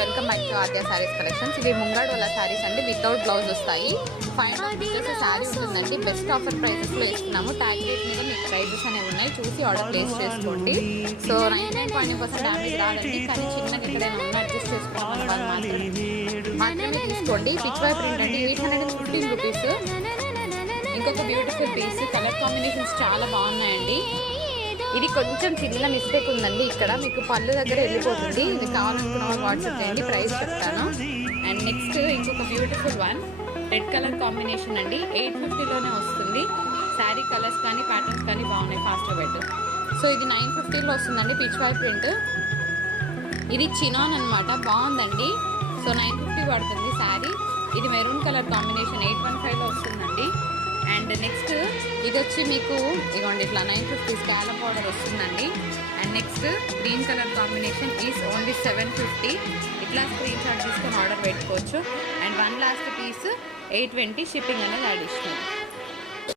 Welcome back to Aadya saris collections. ఇవి ముంగాడు వాళ్ళ సారీస్ అండి, వితౌట్ బ్లౌజ్ వస్తాయి. 500 మీటర్స్ సారీ ఉంటుందండి. బెస్ట్ ఆఫర్ ప్రైసెస్లో ఇస్తున్నాము. ట్యాగ్ రేట్ మీద మీకు ప్రైజెస్ అనేవి ఉన్నాయి, చూసి ఆర్డర్ ప్లేస్ చేసుకోండి. సో 99.9% డ్యామేజ్ రాదండి, కానీ చిన్నగా ఎక్కడైనా ఉన్నా అడ్జస్ట్ చేసుకోవాలి వాళ్ళు మాత్రమే తీసుకోండి. పిక్ బై ప్రింట్ అండి, 815 రూపీస్. ఇంకొక బ్యూటిఫుల్ పీస్, కలర్ కాంబినేషన్స్ చాలా బాగున్నాయండి. ఇది కొంచెం చిన్న మిస్టేక్ ఉందండి, ఇక్కడ మీకు పళ్ళు దగ్గర వెళ్ళిపోతుంది. ఇది కావాలనుకున్న వాళ్ళు వాట్సాప్ చేయండి, ప్రైస్ చెప్తాను. అండ్ నెక్స్ట్ ఇంకొక beautiful one, red colour combination అండి. 850లోనే వస్తుంది. శారీ కలర్స్ కానీ ప్యాటర్న్స్ కానీ బాగున్నాయి, ఫాస్ట్గా పెట్టు. సో ఇది 950లో వస్తుందండి, పిచ్ వై ప్రింట్. ఇది చినాన్ అనమాట, బాగుందండి. సో 950 పడుతుంది శారీ. ఇది మెరూన్ కలర్ కాంబినేషన్ 815లో వస్తుందండి. అండ్ నెక్స్ట్ ఇది వచ్చి మీకు ఇదిగోండి ఇట్లా 950 స్కాలప్ ఆర్డర్ వస్తుందండి. And next green colour combination is only 750. ఇట్లా స్క్రీన్ షాట్ తీసుకొని ఆర్డర్ పెట్టుకోవచ్చు. And one last piece 820, shipping అనేది అడిషనల్.